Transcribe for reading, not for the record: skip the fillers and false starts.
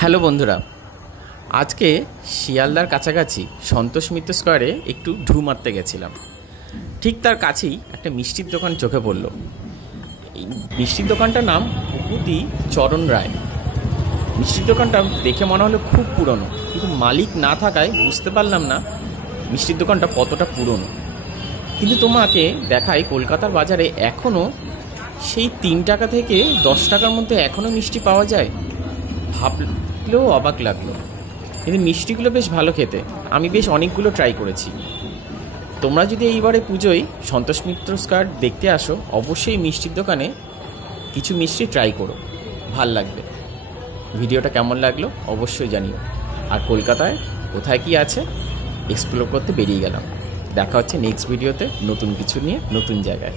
Hello বন্ধুরা, আজকে শিয়ালদার কাছাকাছি সন্তোষ মিত্র স্কোয়ারে একটু ঢু মারতে গেছিলাম। ঠিক তার কাছেই একটা মিষ্টির দোকান চোখে পড়ল। এই মিষ্টির দোকানটার নাম ভূপতি চরণ রায়। মিষ্টির দোকানটা দেখে মনে হলো খুব পুরনো, কিন্তু মালিক না থাকায় বুঝতে পারলাম না মিষ্টির দোকানটা কতটা পুরনো। কিন্তু তোমাকে দেখায় কলকাতার বাজারে এখনও সেই 3 টাকা থেকে 10 টাকার মধ্যে এখনও মিষ্টি পাওয়া যায়। ভাবলেও অবাক লাগলো, কিন্তু মিষ্টিগুলো বেশ ভালো খেতে। আমি বেশ অনেকগুলো ট্রাই করেছি। তোমরা যদি এইবারে পুজোয় সন্তোষ মিত্র স্কোয়ার দেখতে আসো, অবশ্যই মিষ্টির দোকানে কিছু মিষ্টি ট্রাই করো, ভাল লাগবে। ভিডিওটা কেমন লাগলো অবশ্যই জানিও। আর কলকাতায় কোথায় কি আছে এক্সপ্লোর করতে বেরিয়ে গেলাম। দেখা হচ্ছে নেক্সট ভিডিওতে নতুন কিছু নিয়ে, নতুন জায়গায়।